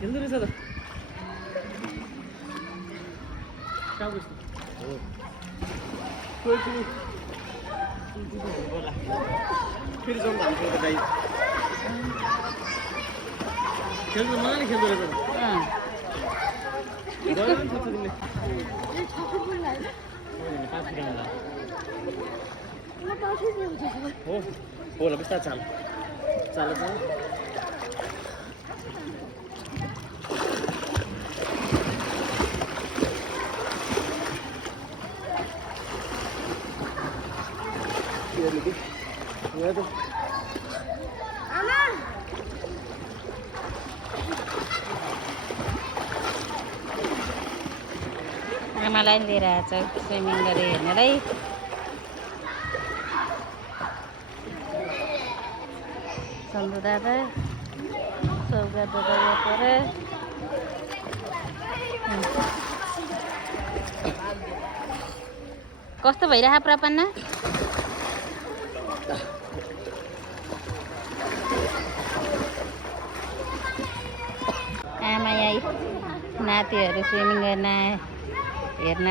खेल्दो रहेछ त फेरि जाउँ भनेको त गाई खेल्नु मजाले खेल्दो रहेछ हो होला बिस्तार चाल चाल चाल आमालाई लिएर आएको छ स्विमिङ गरेर हेर्नलाई सन्जु दादा सौगात दादा पर कस्तो भइरह प्रपन्न आमा यही नातिहरू स्विमिङ गर्न हेर्न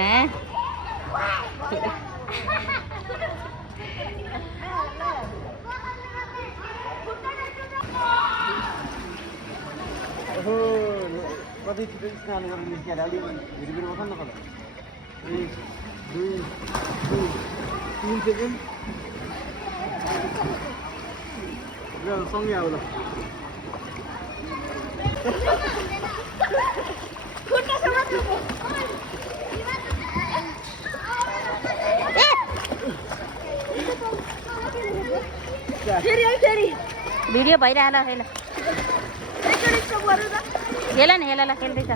कति स्नान गरेर निस्किएर अलिक भिडियो बस्नु न कता 1 2 3 सेकेन्ड ल सँगै आऊ ल भिडियो भइरह ल हेल न हेल ल खेल्दैछ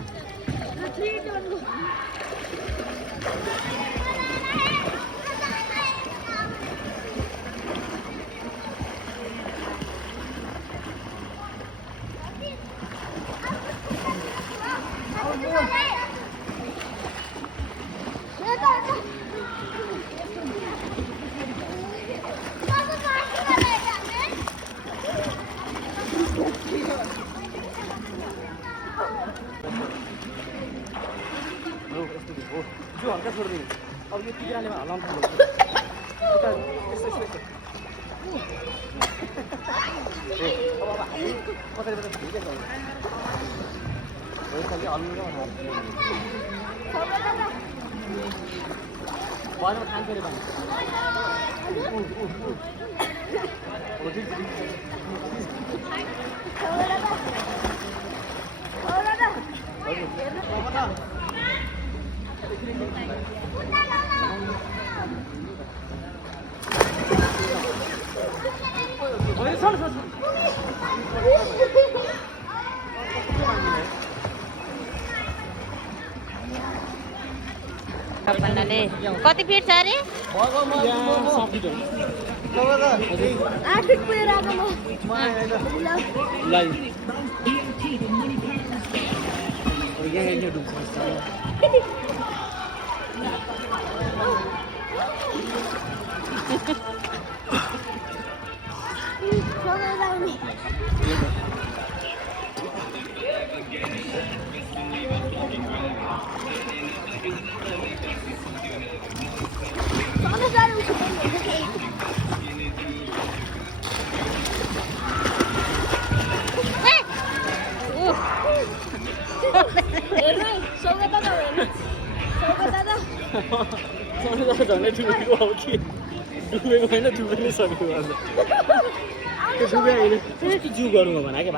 जो हल्का छोडिदिनु अब यो तिग्राले हलाउनु थाल्यो अब हामी कसरी ठिकै छ हल्नु भएन खान्छ अरे भने कति फिट छ अरे 8 फिट पुगेर आएको झन्डै डुबेको हो कि डुबेको होइन डुबेनै सक्यो अन्त त्यो डुबे होइन जु गरौँ भने क्या